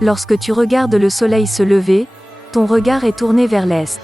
Lorsque tu regardes le soleil se lever, ton regard est tourné vers l'est.